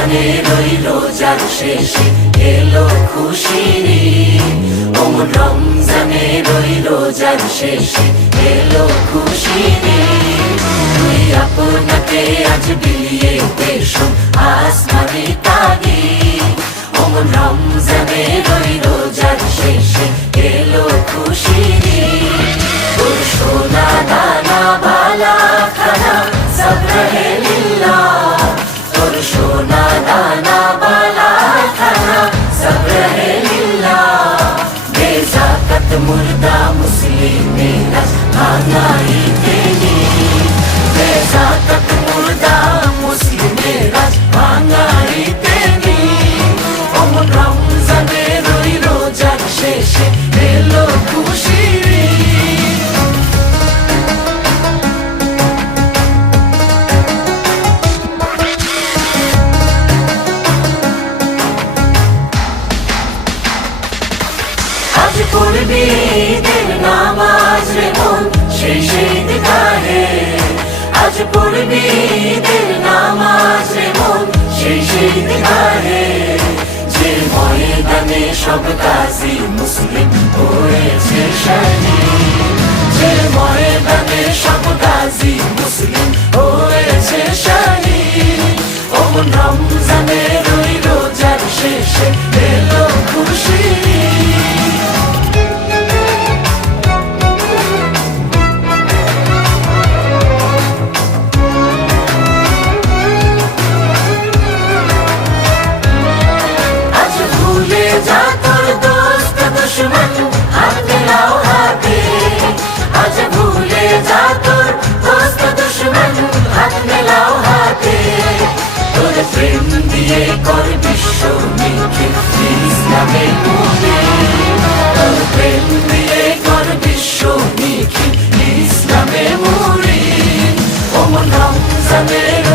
রমজানের ওই রোজার শেষে এলো খুশির ঈদ। ওমন রমজানের ওই রোজার শেষে এলো খুশির ঈদ। তুই আপনাকে আজ বিলিয়ে দেশ আসমানি তাগিদ। ওমন রমজানের ওই রোজার শেষে এলো খুশির ঈদ। তোর সোনা দানা বালা খানা সব রহে লিল্লাহ। তোর সোনা দানা বালা খানা সব রহে লিল্লাহ। বেজাকাত মুর্দা মুসলিমেরা ভাঙাই দেনি। বেজাকাত মুর্দা মুসলিমেরা ভাঙাই দেনি। ওমন রমজানের ওই রোজার শেষে এলো খুশির ঈদ। আজ পড়বি ঈদের নামাজ রে মন সেই ঈদগাহে। আজ পড়বি ঈদের নামাজ রে মন সেই ঈদগাহে। যে ময়দানে সব গাজী মুসলিম হয়েছে শহীদ। যে ময়দানে সব গাজী মুসলিম হয়েছে শহীদ। ওমন রমজানের ওই রোজার শেষে এলো খুশির ঈদ। আজ ভুলে যা তোর দোস্ত দুশমন হাত মেলাও হাতে। আজ ভুলে যা তোর দোস্ত দুশমন হাত মেলাও হাতে। তোর প্রেম দিয়ে কর বিশ্ব নিখিল ইসলামে মুড়ি। তোর প্রেম দিয়ে কর বিশ্ব নিখিল ইসলামে মুড়ি। ওমন রমজানের